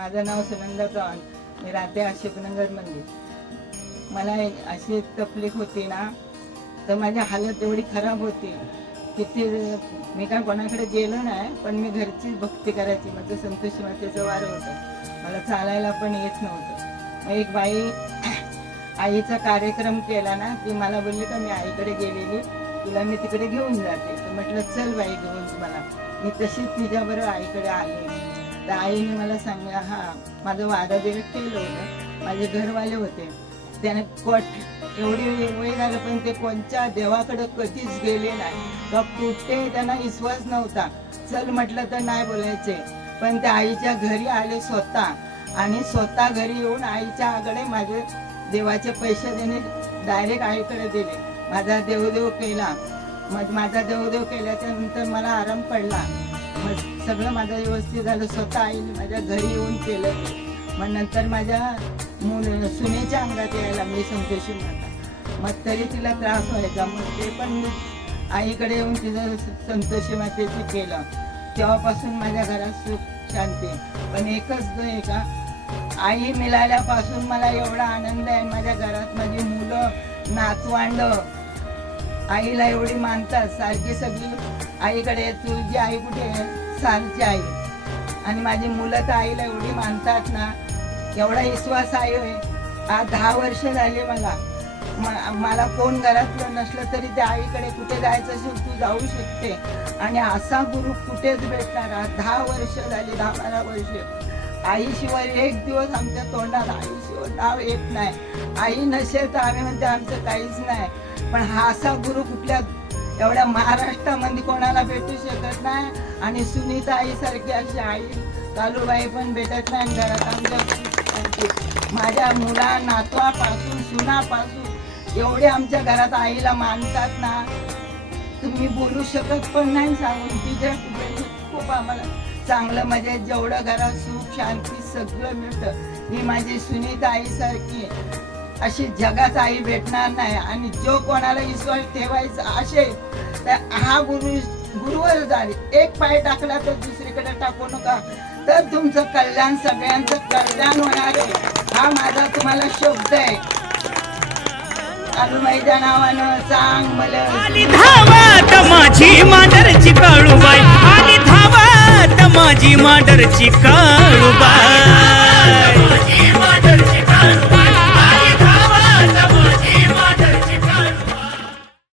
माझं नाव सुनंदा चव्हाण. मी राहते अशोकनगरमध्ये मला एक अशी तकलीफ होती ना तर माझी हालत एवढी खराब होती की ती मी काय कोणाकडे गेलो नाही पण मी घरचीच भक्ती करायची. माझं संतोष मातेचं वारं होतं. मला चालायला पण येत नव्हतं. मग एक बाई आईचा कार्यक्रम केला ना ती मला बोलली का मी आईकडे गेलेली तुला मी तिकडे घेऊन जाते. तर म्हटलं चल बाई घेऊन मला. मी तशीच तिच्याबरोबर आईकडे आले. तर आईने मला सांगा हा माझं वादा केलं होतं माझे घरवाले होते. त्याने कोट एवढी वय झालं पण ते कोणत्या देवाकडे कधीच गेले नाही. का कुठे त्यांना विश्वास नव्हता. चल म्हटलं तर नाही बोलायचे. पण त्या आईच्या घरी आले स्वतः. आणि स्वतः घरी येऊन आईच्या आकडे माझे देवाचे पैसे देणे डायरेक्ट आईकडे दिले. माझा देवदेव केला. मग माझा देवदेव केल्याच्यानंतर मला आराम पडला. मग सगळं माझं व्यवस्थित झालं. स्वतः आईने माझ्या घरी येऊन केलं. मग नंतर माझ्या मुल सुनेच्या अंगात यायला मी संतोषी माता मग तरी तिला त्रास व्हायचा. मग ते पण मी आईकडे येऊन तिचं संतोषी मातेचं केलं. तेव्हापासून माझ्या घरात सुख शांती पण एकच आहे का आई मिळाल्यापासून मला एवढा आनंद आहे. माझ्या घरात माझी मुलं नातवांड आईला एवढी मानतात. सारखी सगळी आईकडे तुझी आई कुठे आहे? सारखी आई आणि माझी मुलं तर आईला एवढी मानतात ना एवढा विश्वास आहे आज दहा वर्ष झाली मला. म- मला कोण घरातलं नसलं तरी त्या आईकडे कुठे जायचं असेल तू जाऊ शकते. आणि असा गुरु कुठेच भेटणार आज दहा वर्ष झाली दहा बारा वर्ष. आईशिवाय एक दिवस आमच्या तोंडात आईशिवाय नाव येत नाही. आई नसेल तर आम्ही म्हणते आमचं काहीच नाही. पण हा असा गुरु कुठल्या एवढ्या महाराष्ट्रामध्ये कोणाला भेटू शकत नाही. आणि सुनीता आईसारखी अशी आई कालूबाई पण भेटत नाही घरात आमच्या माझ्या मुला नातवापासून सुनापासून एवढे आमच्या घरात आईला मानतात ना तुम्ही बोलू शकत पण नाही सांगून. तिच्या खूप आम्हाला चांगलं म्हणजे जेवढं घरात सुख शांती सगळं मिळतं. ही माझी सुनीता आईसारखी अशी जगात आई भेटणार नाही. आणि जो कोणाला विश्वास ठेवायचा असेल तर हा गुरु गुरुवर झाले एक पाय टाकला तर दुसरीकडे टाकू नका. तर तुमचं कल्याण सगळ्यांचं कल्याण होणार आहे. हा माझा तुम्हाला शब्द आहे. अनुमाईच्या नावानं सांग मला. धावत माझी मांडरची काळूबाई. आली धावत माझी मांडरची काळूबाई.